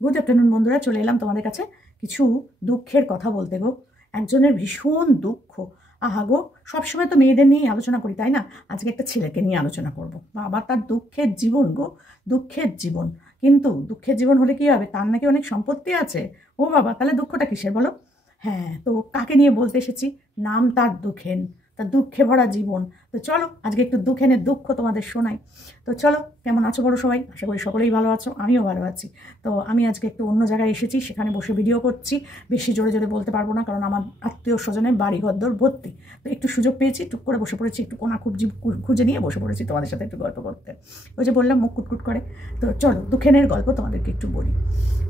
Good afternoon বন্ধুরা, চলে এলাম তোমাদের কাছে কিছু দুঃখের কথা বলতে গো। একজনের ভীষণ দুঃখ। আহা গো, সবসময় তো মেয়েদের নিয়েই আলোচনা করি, তাই না? আজকে একটা ছেলেকে নিয়ে আলোচনা করব। বাবা, তার দুঃখের জীবন গো, দুঃখের জীবন। কিন্তু দুঃখের জীবন হলে কি হবে? তার নাকি অনেক সম্পত্তি আছে। ও বাবা, তাহলে দুঃখটা কিসের বলো? হ্যাঁ, তো কাকে নিয়ে বলতে এসেছি? নাম তার দুঃখেন, তার দুঃখে ভরা জীবন। তো চলো আজকে একটু দুঃখেনের দুঃখ তোমাদের শোনাই। তো চলো, কেমন আছো বলো সবাই? আশা করি সকলেই ভালো আছো, আমিও ভালো আছি। তো আমি আজকে একটু অন্য জায়গায় এসেছি, সেখানে বসে ভিডিও করছি। বেশি জোরে জোরে বলতে পারবো না, কারণ আমার আত্মীয় স্বজনের বাড়ি ঘরদোর ভর্তি। তো একটু সুযোগ পেয়েছি, টুক করে বসে পড়েছি, একটু কোনা খুঁজে নিয়ে বসে পড়েছি তোমাদের সাথে একটু গল্প করতে। ওই যে বললাম মুখ কুটকুট করে। তো চলো দুঃখেনের গল্প তোমাদেরকে একটু বলি।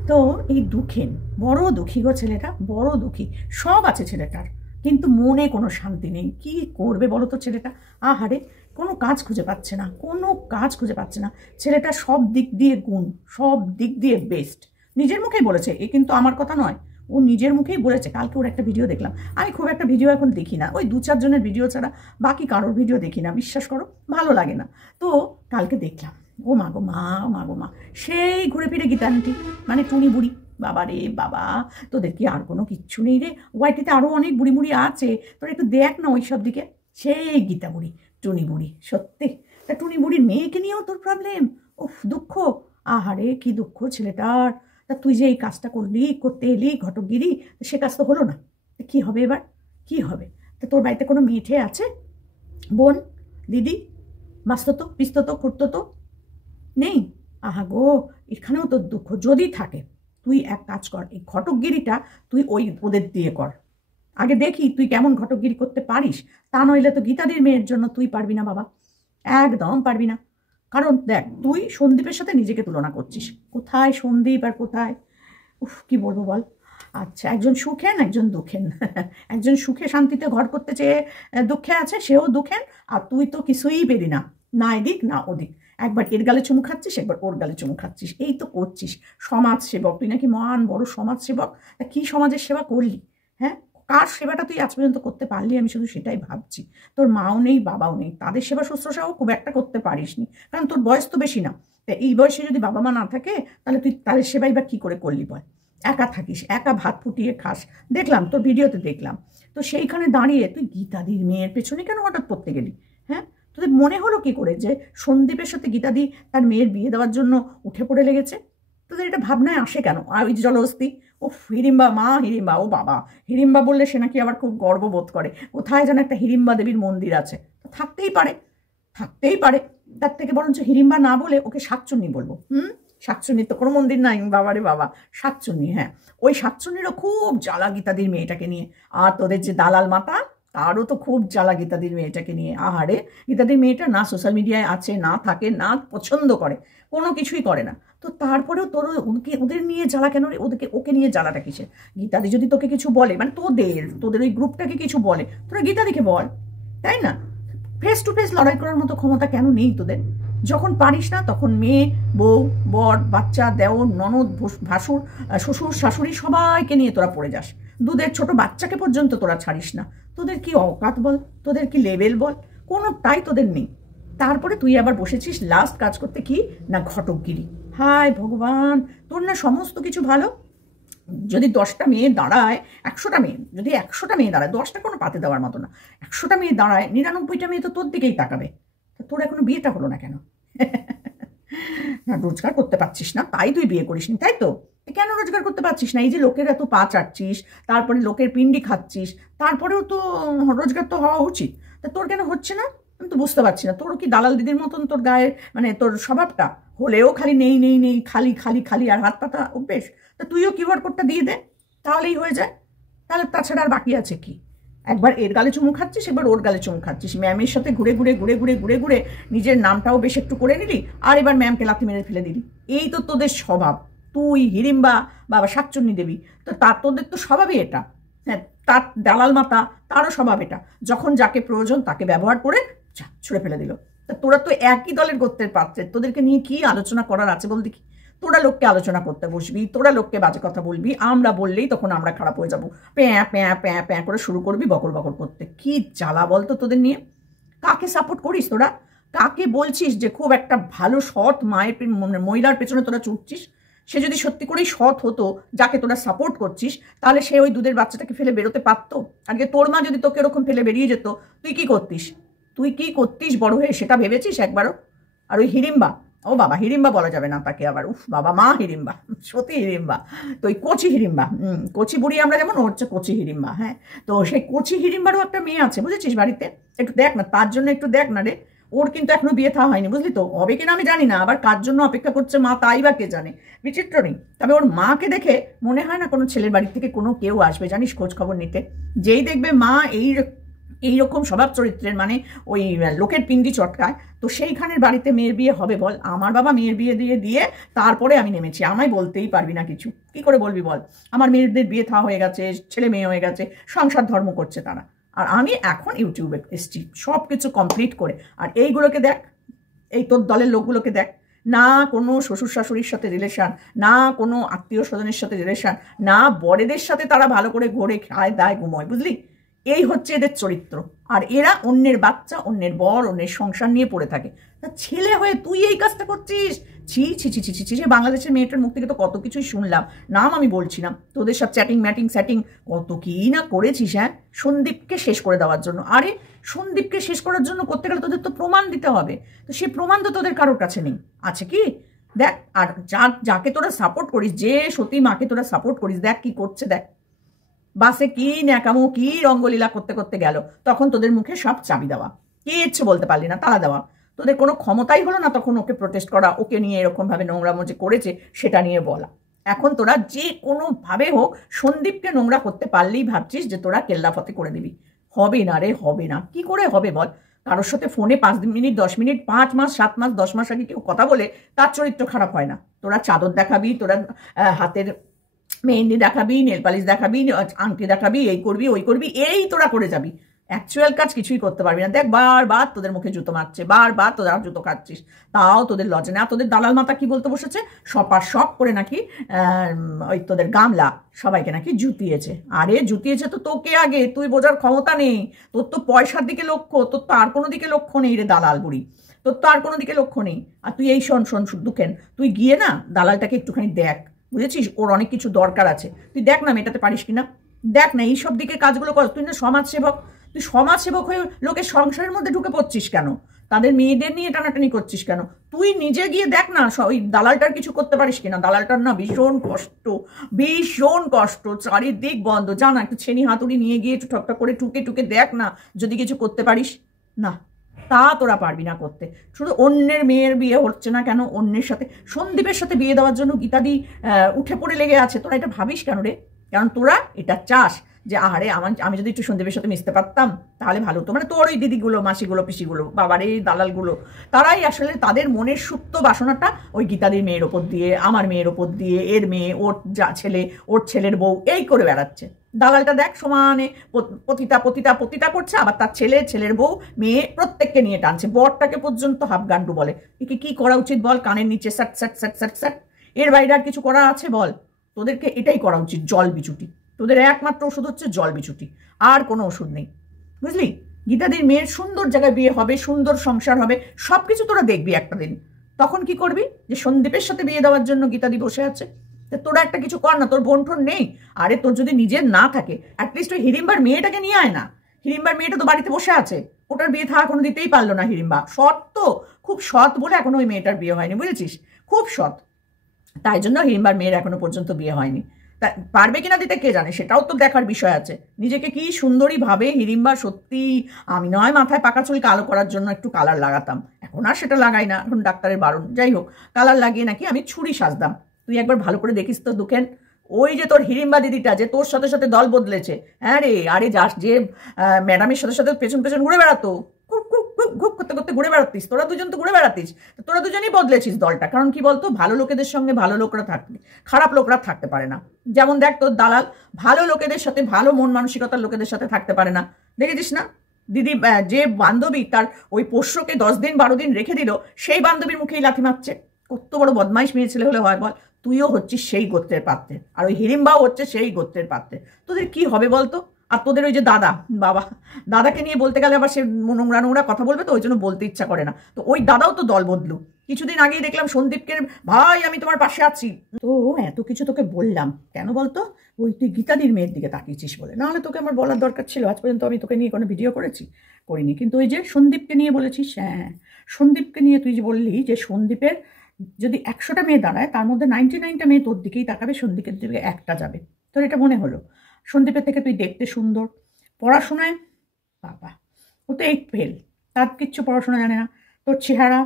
তো এই দুঃখেন বড় দুঃখী গো, ছেলেটা বড় দুঃখী। সব আছে ছেলেটার, কিন্তু মনে কোনো শান্তি নেই। কি করবে বলো তো ছেলেটা? আহারে, কোনো কাজ খুঁজে পাচ্ছে না, কোনো কাজ খুঁজে পাচ্ছে না। ছেলেটা সব দিক দিয়ে গুণ, সব দিক দিয়ে বেস্ট। নিজের মুখেই বলেছে, এ কিন্তু আমার কথা নয়, ও নিজের মুখেই বলেছে। কালকে ওর একটা ভিডিও দেখলাম। আমি খুব একটা ভিডিও এখন দেখি না, ওই 2-4 জনের ভিডিও ছাড়া বাকি কারোর ভিডিও দেখি না, বিশ্বাস করো, ভালো লাগে না। তো কালকে দেখলাম, ও মা গো মা, ও মা গো মা, সেই ঘুরে ফিরে গীতা আন্টি, মানে টুনি বুড়ি। বাবা রে বাবা, তোদের কি আর কোনো কিচ্ছু নেই রে? ওয়াইটিতে আরও অনেক বুড়ি বুড়ি আছে, তোরা একটু দেখ না ওই সব দিকে। সেই গীতা বুড়ি, টুনি বুড়ি, সত্যি। তা টুনি বুড়ির মেয়েকে নিয়েও তোর প্রবলেম? উফ, দুঃখ। আহারে কি দুঃখ ছেলেটার। তা তুই যে এই কাজটা করতে এলি ঘটকগিরি, সে কাজ তো হলো না। কি হবে এবার? কি হবে? তা তোর বাড়িতে কোনো মেয়ে ঠেয়ে আছে? বোন, দিদি, বাস্তত পিস্তত খুঁড়ত নেই? আহা গো, এখানেও তোর দুঃখ। যদি থাকে, তুই এক কাজ কর, এই ঘটকগিরিটা তুই ওদের দিয়ে কর। আগে দেখি তুই কেমন ঘটকগিরি করতে পারিস। তা নইলে তো গীতাদির মেয়ের জন্য তুই পারবি না বাবা, একদম পারবি না। কারণ দেখ, তুই সন্দীপের সাথে নিজেকে তুলনা করছিস। কোথায় সন্দীপ আর কোথায়? উফ, কি বলবো বল। আচ্ছা, একজন সুখেন একজন দুঃখেন। একজন সুখে শান্তিতে ঘর করতে চেয়ে দুঃখে আছে, সেও দুঃখেন। আর তুই তো কিছুই পেলি না, না এদিক না ওদিক। একবার এর গালে চুমু খাচ্ছিস, একবার ওর গালে চুমু খাচ্ছিস, এই তো করছিস। সমাজ সেবক তুই, নাকি মহান বড় সমাজ সেবক। তা কি সমাজের সেবা করলি? হ্যাঁ, কার সেবাটা তুই আজ পর্যন্ত করতে পারলি? আমি শুধু সেটাই ভাবছি। তোর মাও নেই, বাবাও নেই, তাদের সেবা শুশ্রূষাও খুব একটা করতে পারিসনি, কারণ তোর বয়স তো বেশি না। তা এই বয়সে যদি বাবা মা না থাকে, তাহলে তুই তাদের সেবাই বা কী করে করলি বল? একা থাকিস, একা ভাত ফুটিয়ে খাস, দেখলাম তোর ভিডিওতে দেখলাম। তো সেইখানে দাঁড়িয়ে তুই গীতাদির মেয়ের পেছনে কেন হঠাৎ পড়তে গেলি? হ্যাঁ, তোদের মনে হলো কি করে যে সন্দীপের সাথে গীতাদি তার মেয়ের বিয়ে দেওয়ার জন্য উঠে পড়ে লেগেছে? তোদের এটা ভাবনায় আসে কেন? আর ওই জলহস্তি, ও হিড়িম্বা মা, হিড়িম্বা, ও বাবা, হিড়িম্বা বললে সে নাকি আবার খুব গর্ববোধ করে। কোথায় যেন একটা হিড়িম্বা দেবীর মন্দির আছে, থাকতেই পারে, থাকতেই পারে। তার থেকে বরঞ্চ হিড়িম্বা না বলে ওকে শাকচুন্নি বলবো। শাকচুন্নির তো কোনো মন্দির নাই বাবারে বাবা। শাকচুন্নি, হ্যাঁ, ওই শাকচুন্নিরও খুব জ্বালা গীতাদির মেয়েটাকে নিয়ে। আর তোদের যে দালাল মাতা, তারও তো খুব জ্বালা গীতাদির মেয়েটাকে নিয়ে। আহারে, গীতাদির মেয়েটা না সোশ্যাল মিডিয়ায় আছে, না থাকে, না পছন্দ করে, কোনো কিছুই করে না। তো তারপরেও তোর ওদের নিয়ে জ্বালা কেন রে? ওকে নিয়ে জ্বালাটা কিসের? গীতাদি যদি তোকে কিছু বলে, মানে তোদের ওই গ্রুপটাকে কিছু বলে, তোরা গীতাদিকে বল, তাই না? ফেস টু ফেস লড়াই করার মতো ক্ষমতা কেন নেই তোদের? যখন পারিস না, তখন মেয়ে, বউ, বর, বাচ্চা, দেওর, ননদ, ভাসুর, শ্বশুর, শাশুড়ি সবাইকে নিয়ে তোরা পড়ে যাস। দুধের ছোট বাচ্চাকে পর্যন্ত তোরা ছাড়িস না। তোদের কি অকাত বল, তোদের কি লেভেল বল? কোনোটাই তোদের নেই। তারপরে তুই আবার বসেছিস লাস্ট কাজ করতে, কি না ঘটকগিরি। হায় ভগবান, তোর না সমস্ত কিছু ভালো। যদি 10টা মেয়ে দাঁড়ায়, 100টা মেয়ে, যদি 100টা মেয়ে দাঁড়ায়, 10টা কোনো পাতে দেওয়ার মতো না, 100টা মেয়ে দাঁড়ায়, 99টা মেয়ে তো তোর দিকেই তাকাবে। তো তোর এখনো বিয়েটা হলো না কেন? না, রোজগার করতে পারছিস না, তাই তুই বিয়ে করিসনি, তাই তো? কেন রোজগার করতে পারছিস না? এই যে লোকের এত পা চাটছিস, তারপরে লোকের পিন্ডি খাচ্ছিস, তারপরেও তো রোজগার তো হওয়া উচিত। তা তোর কেন হচ্ছে না? আমি তো বুঝতে পারছি না। তোর কি দালাল দিদির মতন তোর গায়ে, মানে তোর স্বভাবটা হলেও খালি নেই নেই নেই, খালি খালি খালি, আর হাত পাতা অভ্যেস। তা তুইও কিউআর কোডটা দিয়ে দে, তাহলেই হয়ে যায়। তাহলে তাছাড়া আর বাকি আছে কি? একবার এর গালে চুমু খাচ্ছিস, একবার ওর গালে চুমু খাচ্ছিস, ম্যামের সাথে ঘুরে ঘুরে ঘুরে ঘুরে ঘুরে ঘুরে নিজের নামটাও বেশ একটু করে নিলি, আর এবার ম্যামকে লাথি মেরে ফেলে দিলি। এই তো তোদের স্বভাব। তুই হিড়িম্বা, বাবা শাকচুন্নি দেবী, তো তোদের তো স্বভাবই এটা। হ্যাঁ, তার দালাল মাতা, তারও স্বভাব এটা। যখন যাকে প্রয়োজন তাকে ব্যবহার করে ছুঁড়ে ফেলে দিল। তা তোরা তো একই দলের গোত্রের পাত্রে, তোদেরকে নিয়ে কি আলোচনা করার আছে বল দেখি? তোরা লোককে আলোচনা করতে বসবি, তোরা লোককে বাজে কথা বলবি, আমরা বললেই তখন আমরা খারাপ হয়ে যাবো। প্যাঁ প্যাঁ প্যাঁ প্যাঁ করে শুরু করবি বকর বকর করতে। কি জ্বালা বলতো তোদের নিয়ে? কাকে সাপোর্ট করিস তোরা? কাকে বলছিস যে খুব একটা ভালো সৎ মায়ের মহিলার পেছনে তোরা ছুটছিস? সে যদি সত্যি করেই সৎ হতো, যাকে তোরা সাপোর্ট করছিস, তাহলে সে ওই দুধের বাচ্চাটাকে ফেলে বেরোতে পারতো। আজকে তোর মা যদি তোকে এরকম ফেলে বেরিয়ে যেত, তুই কি করতিস? তুই কি করতিস বড় হয়ে, সেটা ভেবেছিস একবারও? আর ওই হিড়িম্বা, ও বাবা হিড়িম্বা বলা যাবে না তাকে আবার, উফ বাবা, মা হিড়িম্বা, সতী হিড়িম্বা, তো ওই কচি হিড়িম্বা, কচি বুড়ি আমরা যেমন, ও হচ্ছে কচি হিড়িম্বা। হ্যাঁ, তো সেই কচি হিড়িম্বারও একটা মেয়ে আছে, বুঝেছিস বাড়িতে? একটু দেখ না, তার জন্য একটু দেখ না রে। ওর কিন্তু এখনো বিয়ে থা হয়নি, বুঝলি তো? হবে কিনা আমি জানি না, আবার কার জন্য অপেক্ষা করছে মা তাই বা কে জানে, বিচিত্র নেই। তবে ওর মাকে দেখে মনে হয় না কোনো ছেলের বাড়ি থেকে কোনো কেউ আসবে, জানিস, খোঁজ খবর নিতে। যেই দেখবে মা এইরকম স্বভাব চরিত্রের, মানে ওই লোকের পিন্ডি চটকায়, তো সেইখানের বাড়িতে মেয়ের বিয়ে হবে বল? আমার বাবা মেয়ের বিয়ে দিয়ে তারপরে আমি নেমেছি, আমায় বলতেই পারবি না কিছু। কি করে বলবি বল? আমার মেয়েদের বিয়ে থা হয়ে গেছে, ছেলে মেয়ে হয়ে গেছে, সংসার ধর্ম করছে তারা, আর আমি এখন ইউটিউবে এসছি সব কিছু কমপ্লিট করে। আর এইগুলোকে দেখ, এই তোর দলের লোকগুলোকে দেখ, না কোনো শ্বশুর শাশুড়ির সাথে রিলেশন, না কোনো আত্মীয় স্বজনের সাথে রিলেশন, না বড়েদের সাথে তারা ভালো করে ঘোরে, খায়, দায়, ঘুমোয়, বুঝলি? এই হচ্ছে এদের চরিত্র। আর এরা অন্যের বাচ্চা, অন্যের বর, অন্যের সংসার নিয়ে পড়ে থাকে। তা ছেলে হয়ে তুই এই কাজটা করছিস? ছি ছি ছি ছি ছি ছি। বাংলাদেশের মেয়েটার মুখ থেকে তো কত কিছুই শুনলাম, নাম আমি বলছি না, তোদের সব চ্যাটিং ম্যাটিং স্যাটিং কত কি না করেছিস। হ্যাঁ, সন্দীপকে শেষ করে দেওয়ার জন্য। আরে সন্দীপকে শেষ করার জন্য করতে গেলে তোদের তো প্রমাণ দিতে হবে, তো সেই প্রমাণ তো তোদের কারোর কাছে নেই। আছে কি? দেখ, আর যাকে তোরা সাপোর্ট করিস, যে সতী মাকে তোরা সাপোর্ট করিস, দেখ কি করছে, দেখ বাসে কি ন্যাকামো, কি রঙ্গলীলা করতে করতে গেল, তখন তোদের মুখে সব চাবি দেওয়া, কিচ্ছু বলতে পারলি না, তালা দেওয়া। তোদের কোনো ক্ষমতাই হলো না তখন ওকে প্রোটেস্ট করা, ওকে নিয়ে এরকমভাবে নোংরামো যে করেছে সেটা নিয়ে বলা। এখন তোরা যে কোনোভাবে হোক সন্দীপকে নোংরা করতে পারলেই ভাবছিস যে তোরা কেল্লাফতে করে দিবি। হবে না রে, হবে না। কি করে হবে বল? কারোর সাথে ফোনে 5 মিনিট 10 মিনিট 5 মাস 7 মাস 10 মাস আগে কেউ কথা বলে তার চরিত্র খারাপ হয় না। তোরা চাদর দেখাবি, তোরা হাতের মেহেন্দি দেখাবি, নেল পালিশ দেখাবি, আংটি দেখাবি, এই করবি ওই করবি, এই তোরা করে যাবি, অ্যাকচুয়াল কাজ কিছুই করতে পারবি না। দেখ, বারবার তোদের মুখে জুতো মারছে, বারবার তোরা জুতো খাচ্ছিস, তাও তোদের লজ্জা নেই। আর তোদের দালাল মাথা কি বলতে বসেছে, সপার সপ করে নাকি ওই তোদের গামলা সবাইকে নাকি জুতিয়েছে। আরে জুতিয়েছে তো তোকে আগে, তুই বোঝার ক্ষমতা নেই, তোর তো পয়সার দিকে লক্ষ্য, তোর তো আর কোনো দিকে লক্ষ্য নেই রে দালাল বুড়ি, তোর তো আর কোনো দিকে লক্ষ্য নেই। আর তুই এই শোন দুঃখেন, তুই গিয়ে না দালালটাকে একটুখানি দেখ, বুঝেছিস? ওর অনেক কিছু দরকার আছে, তুই দেখ না মেটাতে পারিস কিনা, দেখ না এইসব দিকে কাজগুলো কর। তুই না সমাজসেবক, তুই সমাজসেবক হয়ে লোকের সংসারের মধ্যে ঢুকে পড়ছিস কেন? তাদের মেয়েদের নিয়ে টানাটানি করছিস কেন? তুই নিজে গিয়ে দেখ না ওই দালালটার কিছু করতে পারিস কিনা। দালালটার না ভীষণ কষ্ট, ভীষণ কষ্ট, চারিদিক বন্ধ। যা না একটু ছেনি হাতুড়ি নিয়ে গিয়ে একটু ঠকঠক করে টুকে টুকে দেখ না যদি কিছু করতে পারিস। না, তা তোরা পারবি না করতে। শুধু অন্যের মেয়ের বিয়ে হচ্ছে না কেন, অন্যের সাথে সন্দীপের সাথে বিয়ে দেওয়ার জন্য গীতাদি উঠে পড়ে লেগে আছে। তোরা এটা ভাবিস কেন রে? কারণ তোরা এটা চাস যে আহারে আমি যদি একটু সন্দীপের সাথে মিশতে পারতাম তাহলে ভালো হতো। মানে তোর ওই দিদিগুলো, মাসিগুলো, পিসিগুলো, বাবার এই দালালগুলো, তারাই আসলে তাদের মনের সুপ্ত বাসনাটা ওই গীতাদির মেয়ের ওপর দিয়ে, আমার মেয়ের ওপর দিয়ে, এর মেয়ে, ওর যা ছেলে, ওর ছেলের বউ, এই করে বেড়াচ্ছে। দালালটা দেখ সমানে পতিতা করছে, আবার তার ছেলের বউ, মেয়ে প্রত্যেককে নিয়ে টানছে, বরটাকে পর্যন্ত হাফ গান্ডু বলে। একে কি করা উচিত বল? কানের নিচে স্যাট স্যাট স্যাট স্যাট স্যাট, এর বাইরে আর কিছু করা আছে বল? তোদেরকে এটাই করা উচিত, জল বিচুটি। তোদের একমাত্র ওষুধ হচ্ছে জল বিচুটি, আর কোনো ওষুধ নেই, বুঝলি? গীতাদির মেয়ের সুন্দর জায়গায় বিয়ে হবে, সুন্দর সংসার হবে, সব কিছু তোরা দেখবি একটা দিন। তখন কি করবি? যে সন্দীপের সাথে বিয়ে দেওয়ার জন্য গীতাদি বসে আছে, তোরা একটা কিছু কর না। তোর বোন টোন নেই? আরে তোর যদি নিজের না থাকে, অ্যাটলিস্ট ওই হিড়িম্বার মেয়েটাকে নিয়ে আয় না। হিড়িম্বার মেয়েটা তো বাড়িতে বসে আছে, ওটার বিয়ে থাকা কোনো দিতেই পারলো না হিড়িম্বা। সৎ তো, খুব সৎ বলে এখনো ওই মেয়েটার বিয়ে হয়নি, বুঝেছিস? খুব সৎ, তাই জন্য হিড়িম্বার মেয়ের এখনো পর্যন্ত বিয়ে হয়নি। তা পারবে কিনা দিতে কে জানে, সেটাও তো দেখার বিষয় আছে। নিজেকে কি সুন্দরী ভাবে হিড়িম্বা। সত্যি আমি নয় মাথায় পাকা চুল কালো করার জন্য একটু কালার লাগাতাম, এখন আর সেটা লাগাই না, এখন ডাক্তারের বারণ। যাই হোক, কালার লাগিয়ে নাকি আমি ছুরি সাজতাম। তুই একবার ভালো করে দেখিস তো দুখেন, ওই যে তোর হিড়িম্বা দিদিটা যে তোর সাথে সাথে দল বদলেছে, হ্যাঁ রে, আরে যাস যে ম্যাডামের সাথে সাথে পেছন পেছন ঘুরে বেড়াতো, ঘুপ করতে করতে ঘুরে বেড়াতিস, তোরা দুজন তো ঘুরে বেড়াতিস, তোরা দুজনই বদলেছিস দলটা। কারণ কি বলতো, ভালো লোকেদের সঙ্গে ভালো লোকরা থাকবে, খারাপ লোকরা থাকতে পারে না। যেমন দেখ তোর দালাল ভালো লোকেদের সাথে, ভালো মন মানসিকতার লোকেদের সাথে থাকতে পারে না, দেখেছিস না? দিদি যে বান্ধবী তার ওই পোষ্যকে 10 দিন 12 দিন রেখে দিল, সেই বান্ধবীর মুখেই লাথি মারছে। কত বড় বদমাইশ মেয়ে ছেলে হলে হয় বল? তুইও হচ্ছিস সেই গোত্রের পাত্রে, আর ওই হিড়িম্বাও হচ্ছে সেই গোত্রের পাত্রে। তোদের কি হবে বলতো? আর তোদের ওই যে দাদা, বাবা, দাদাকে নিয়ে বলতে গেলে আবার সে নোংরা নোংরা কথা বলবে, তো ওই জন্য বলতে ইচ্ছা করে না। তো ওই দাদাও তো দল বদলু। কিছুদিন আগেই দেখলাম সন্দীপকে, ভাই আমি তোমার পাশে আছি। তো এত কিছু তোকে বললাম কেন বলতো? ওই তুই গীতাদির মেয়ের দিকে তাকিয়েছিস বলে, নাহলে তোকে আমার বলার দরকার ছিল। আজ পর্যন্ত আমি তোকে নিয়ে কোনো ভিডিও করিনি, কিন্তু ওই যে সন্দীপকে নিয়ে বলেছিস। হ্যাঁ, সন্দীপকে নিয়ে তুই যে বললি যে সন্দীপের যদি 100টা মেয়ে দাঁড়ায় তার মধ্যে 99টা মেয়ে তোর দিকেই তাকাবে, সন্দীপের দিকে একটা যাবে। তোর এটা মনে হলো? সন্দীপের থেকে তুই দেখতে সুন্দর, পড়াশোনায় বাবা ও তো 8 ফেল, তার কিচ্ছু পড়াশোনা জানে না। তোর চেহারা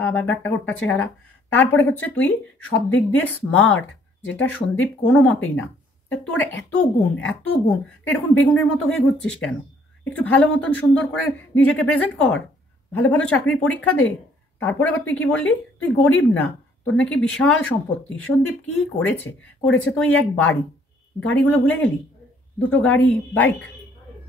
বাবা গাট্টা গোট্টা চেহারা। তারপরে হচ্ছে তুই সব দিক দিয়ে স্মার্ট, যেটা সন্দীপ কোনো মতেই না। তা তোর এত গুণ, এত গুণ, এরকম বেগুনের মতো হয়ে ঘুরছিস কেন? একটু ভালো মতন সুন্দর করে নিজেকে প্রেজেন্ট কর, ভালো ভালো চাকরির পরীক্ষা দে। তারপরে আবার তুই কি বললি? তুই গরিব না, তোর নাকি বিশাল সম্পত্তি। সন্দীপ কি করেছে? করেছে তো এই এক বাড়ি, গাড়িগুলো ভুলে গেলি? 2টো গাড়ি, বাইক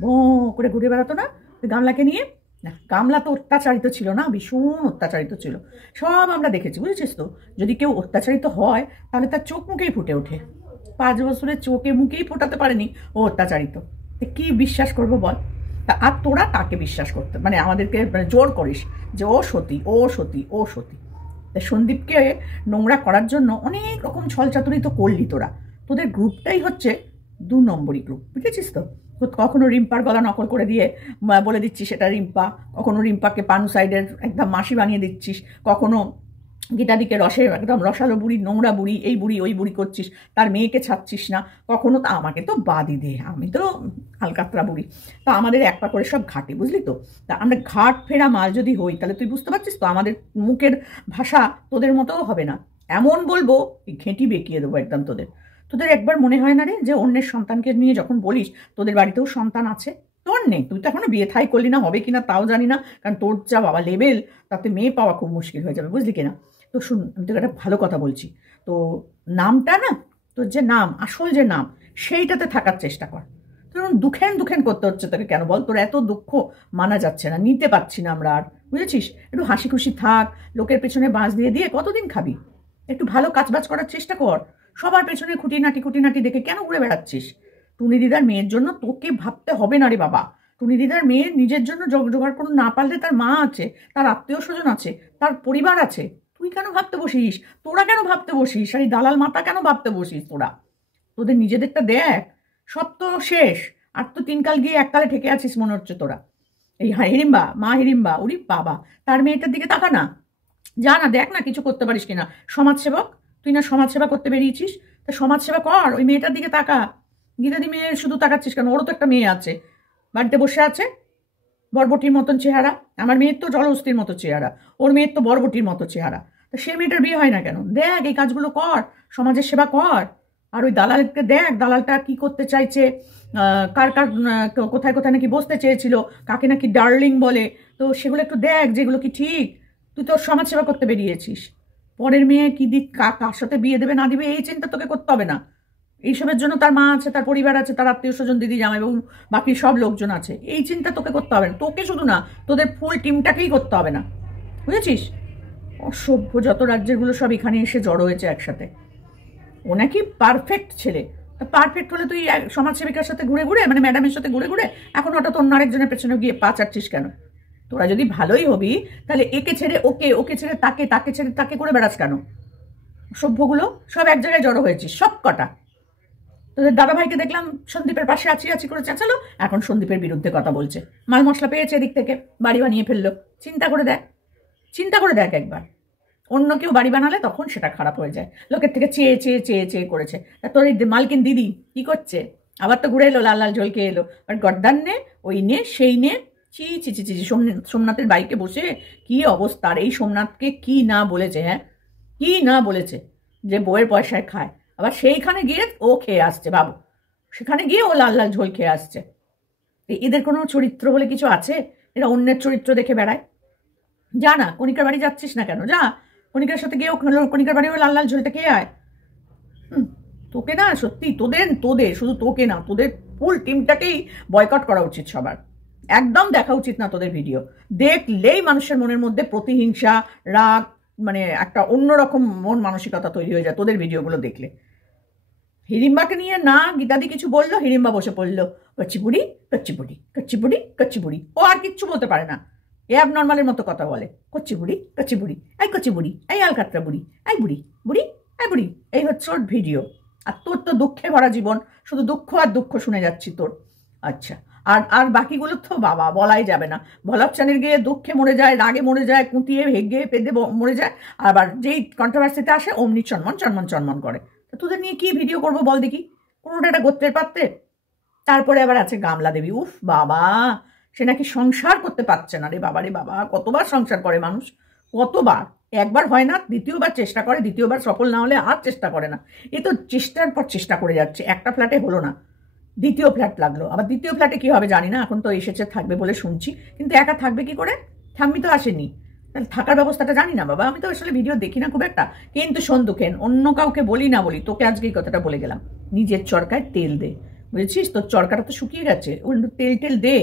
ভো করে ঘুরে বেড়াতো না গামলাকে নিয়ে? না, গামলা তো অত্যাচারিত ছিল না, ভীষণ অত্যাচারিত ছিল, সব আমরা দেখেছি, বুঝেছিস তো? যদি কেউ অত্যাচারিত হয় তাহলে তার চোখ মুখেই ফুটে ওঠে। 5 বছরের চোখে মুখেই ফোটাতে পারেনি ও অত্যাচারিত, কি বিশ্বাস করবো বল? তা আর তোরা তাকে বিশ্বাস করতে মানে আমাদেরকে জোর করিস যে ও সতী, ও সতী, ও সতী। তা সন্দীপকে নোংরা করার জন্য অনেক রকম ছলচাতুরি তো করলি তোরা। তোদের গ্রুপটাই হচ্ছে 2 নম্বরই গ্রুপ, বুঝেছিস তো? কখনো রিম্পার গলা নকল করে দিয়ে বলে দিচ্ছিস সেটা রিম্পা, কখনো রিম্পাকে পানু সাইডের একদম মাসি বানিয়ে দিচ্ছিস, কখনো গীতাদিকে রসে একদম রসালো বুড়ি, নোংরা বুড়ি, এই বুড়ি ওই বুড়ি করছিস, তার মেয়েকে ছাড়ছিস না। কখনো তা আমাকে তো বাদই দে, আমি তো হালকাতরা বুড়ি। তা আমাদের এক পা করে সব ঘাটে, বুঝলি তো? তা আমরা ঘাট ফেরা মাল যদি হই তাহলে তুই বুঝতে পারছিস তো আমাদের মুখের ভাষা তোদের মতো হবে না। এমন বলবো ঘেঁটি বেঁকিয়ে দেবো একদম তোদের। তোদের একবার মনে হয় না রে যে অন্যের সন্তানকে নিয়ে যখন বলিস তোদের বাড়িতেও সন্তান আছে? তোর নেই, তুই তো এখনো বিয়ে থাই করলি না, হবে কিনা তাও জানি না, কারণ তোর যা বাবা লেভেল, তাতে মেয়ে পাওয়া খুব মুশকিল হয়ে যাবে, বুঝলি কিনা? তো শুন, আমি তোকে একটা ভালো কথা বলছি। তো নামটা না, তোর যে নাম, আসল যে নাম, সেইটাতে থাকার চেষ্টা কর। তোর দুখেন করতে হচ্ছে তোকে কেন বল? তোর এত দুঃখ মানা যাচ্ছে না, নিতে পারছি না আমরা আর, বুঝেছিস? একটু হাসি খুশি থাক, লোকের পেছনে বাঁশ দিয়ে দিয়ে কতদিন খাবি? একটু ভালো কাজবাজ করার চেষ্টা কর। সবার পেছনে খুঁটিনাটি দেখে কেন ঘুরে বেড়াচ্ছিস? টুনি দিদার মেয়ের জন্য তোকে ভাবতে হবে না রে বাবা। টুনি দিদার মেয়ের নিজের জন্য জোগাড় করতে না পারলে তার মা আছে, তার আত্মীয় স্বজন আছে, তার পরিবার আছে। তুই কেন ভাবতে বসিস? তোরা কেন ভাবতে বসিস? আর এই দালাল মাথা কেন ভাবতে বসিস তোরা? তোদের নিজেদেরটা দেখ, সব তো শেষ। আর তো 3 কাল গিয়ে 1 কালে ঠেকে আছিস মনে হচ্ছে তোরা। এই হিড়িম্বা, মা হিড়িম্বা, উরি বাবা, তার মেয়েটার দিকে তাকা না, যা না দেখ না কিছু করতে পারিস কিনা। সমাজসেবক, তুই না সমাজসেবা করতে বেরিয়েছিস? তা সমাজসেবা কর, ওই মেয়েটার দিকে তাকা। গীতাদি মেয়ে শুধু তাকাচ্ছিস কেন? ওরও তো একটা মেয়ে আছে, বাড়িতে বসে আছে, বরবটির মতন চেহারা। আমার মেয়ের তো জলহস্তির মতো চেহারা, ওর মেয়ের তো বরবটির মতো চেহারা। তা সে মেয়েটার বিয়ে হয় না কেন? দেখ, এই কাজগুলো কর, সমাজের সেবা কর। আর ওই দালালকে দেখ, দালালটা কি করতে চাইছে, কার কার কোথায় কোথায় নাকি বসতে চেয়েছিল, কাকে নাকি ডার্লিং বলে। তো সেগুলো একটু দেখ, যেগুলো কি ঠিক। তুই তোর সমাজসেবা করতে বেরিয়েছিস, পরের মেয়ে কি দিক কার সাথে বিয়ে দেবে না দিবে এই চিন্তা তোকে করতে হবে না। এইসবের জন্য তার মা আছে, তার পরিবার আছে, তার আত্মীয় স্বজন, দিদি জামাই এবং বাকি সব লোকজন আছে। এই চিন্তা তোকে করতে হবে না, তোকে শুধু না, তোদের ফুল টিমটাকেই করতে হবে না, বুঝেছিস? অসভ্য যত রাজ্যেরগুলো সব এখানে এসে জড়ো হয়েছে একসাথে। ও নাকি পারফেক্ট ছেলে, পারফেক্ট হলে তুই সমাজসেবিকার সাথে ঘুরে ঘুরে, মানে ম্যাডামের সাথে ঘুরে ঘুরে এখন হঠাৎ অন্য আরেকজনের পেছনে গিয়ে পা চাটছিস কেন? তোরা যদি ভালোই হবি তাহলে একে ছেড়ে ওকে, ওকে ছেড়ে তাকে, তাকে ছেড়ে তাকে করে বেড়াস কেন? সভ্যগুলো সব এক জায়গায় জড়ো হয়েছিস সব কটা। তোদের দাদাভাইকে দেখলাম সন্দীপের পাশে আছি করে চেঁচালো, এখন সন্দীপের বিরুদ্ধে কথা বলছে। মাল মশলা পেয়েছে এদিক থেকে, বাড়ি বানিয়ে ফেললো। চিন্তা করে দেখ, চিন্তা করে দেখ একবার। অন্য কেউ বাড়ি বানালে তখন সেটা খারাপ হয়ে যায়, লোকের থেকে চেয়ে চেয়ে চেয়ে চেয়ে করেছে। তা তোর এই মালকিন দিদি কি করছে? আবার তো ঘুরে এলো, লাল লাল ঝলকে এলো, আর গদ্দান নে, ওই নে, সেই নে। চি চি চি চি, সোমনাথের বাইকে বসে কি অবস্থা! আর এই সোমনাথকে কি না বলেছে, হ্যাঁ, কি না বলেছে যে বউয়ের পয়সায় খায়। আবার সেইখানে গিয়ে ও খেয়ে আসছে, বাবু, সেখানে গিয়ে ও লাল লাল ঝোল খেয়ে আসছে। এদের কোনো চরিত্র বলে কিছু আছে? এরা অন্যের চরিত্র দেখে বেড়ায়। যা না, কণিকার বাড়ি যাচ্ছিস না কেন? যা, কণিকার সাথে গিয়ে কণিকার বাড়ি ওই লাল লাল ঝোলটা খেয়ে আয়। তোকে না সত্যি, তোদের শুধু তোকে না, তোদের ফুল টিমটাকেই বয়কট করা উচিত সবার। একদম দেখা উচিত না তোদের ভিডিও। দেখলেই মানুষের মনের মধ্যে প্রতিহিংসা, রাগ, মানে একটা অন্যরকম মন মানসিকতা তৈরি হয়ে যায় তোদের ভিডিওগুলো দেখলে। হিড়িম্বাকে নিয়ে না গীতাদি কিছু বললো, হিড়িম্বা বসে পড়লো কচ্চিপুড়ি কচ্চিপুড়ি কচ্চিপুড়ি কচ্চিপুড়ি। ও আর কিচ্ছু বলতে পারে না, এ নর্মালের মতো কথা বলে, কচ্চিপুড়ি কচ্চিপুড়ি, এই কচ্চিপুড়ি, এই আলকাতরা বুড়ি, এই বুড়ি বুড়ি, এই বুড়ি। এই হচ্ছে ওর ভিডিও। আর তোর তো দুঃখে ভরা জীবন, শুধু দুঃখ আর দুঃখ শুনে যাচ্ছি তোর। আচ্ছা, আর আর বাকিগুলো তো বাবা বলাই যাবে না। ভলক চ্যানেল গিয়ে দুঃখে মরে যায়, রাগে মরে যায়, কুটিয়ে হেগে পেদে মরে যায়, আবার যেই কন্ট্রোভার্সিতে আসে অমনি চনমন চনমন চনমন করে। তোদের নিয়ে কি ভিডিও করবো বল দেখি, কোনোটা একটা গোত্রের পাত্রে। তারপরে আবার আছে গামলা দেবী, উফ বাবা, সে নাকি সংসার করতে পারছে না রে বাবা, রে বাবা, কতবার সংসার করে মানুষ, কতবার, একবার হয় না, দ্বিতীয়বার চেষ্টা করে, দ্বিতীয়বার সফল না হলে আর চেষ্টা করে না। এ তো চেষ্টার পর চেষ্টা করে যাচ্ছে, একটা ফ্ল্যাটে হলো না, দ্বিতীয় ফ্ল্যাট লাগলো, আবার দ্বিতীয় ফ্ল্যাটে কি হবে জানি না, এখন তো এসেছে থাকবে বলে শুনছি, কিন্তু একা থাকবে কি করে, ঠাম্মি তো আসেনি, তাহলে থাকার ব্যবস্থাটা জানি না বাবা, আমি তো আসলে ভিডিও দেখি না খুব একটা। কিন্তু সন্দুকেন অন্য কাউকে বলি না বলি, তোকে আজকে এই কথাটা বলে গেলাম, নিজের চরকায় তেল দে, বুঝেছিস, তোর চরকাটা তো শুকিয়ে গেছে, তেল টেল দে,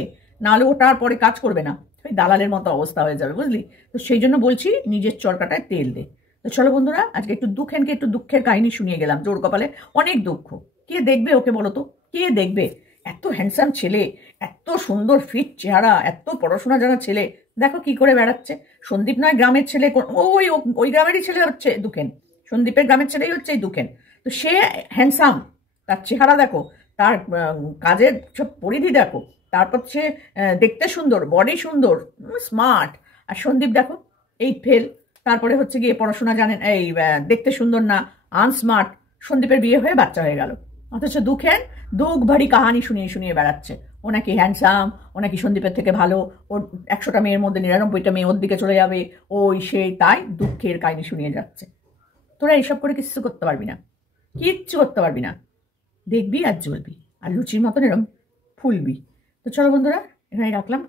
নাহলে ওটা আর পরে কাজ করবে না, ওই দালালের মতো অবস্থা হয়ে যাবে, বুঝলি। তো সেই জন্য বলছি নিজের চরকাটায় তেল দে। তো চলো বন্ধুরা, আজকে একটু একটু দুঃখের কাহিনী শুনিয়ে গেলাম, জোর কপালে অনেক দুঃখ, কে দেখবে ওকে বলো তো, কে দেখবে? এত হ্যান্ডসাম ছেলে, এত সুন্দর ফিট চেহারা, এত পড়াশোনা জানা ছেলে, দেখো কি করে বেড়াচ্ছে। সন্দীপ নয় গ্রামের ছেলে, ওই ওই গ্রামেরই ছেলে হচ্ছে দুখেন, সন্দীপের গ্রামের ছেলেই হচ্ছে এই দুখেন। তো সে হ্যান্ডসাম, তার চেহারা দেখো, তার কাজের সব পরিধি দেখো, তারপর সে দেখতে সুন্দর, বডি সুন্দর, স্মার্ট। আর সন্দীপ দেখো এই ফেল, তারপরে হচ্ছে গিয়ে পড়াশোনা জানেন, এই দেখতে সুন্দর না, আনস্মার্ট। সন্দীপের বিয়ে হয়ে বাচ্চা হয়ে গেল, অথচ দুঃখেন দুঃখ ভারী কাহানি শুনিয়ে শুনিয়ে বেড়াচ্ছে, ও নাকি হ্যান্ডসাম, ও নাকি সন্দীপের থেকে ভালো, ওর 100টা মেয়ের মধ্যে 99টা মেয়ে ওর দিকে চলে যাবে, ওই সেই, তাই দুঃখের কাহিনী শুনিয়ে যাচ্ছে। তোরা এইসব করে কিচ্ছু করতে পারবি না, কিচ্ছু করতে পারবি না, দেখবি আর জ্বলবি, আর লুচির মতন এরম ফুলবি। তো চলো বন্ধুরা, এখানে রাখলাম।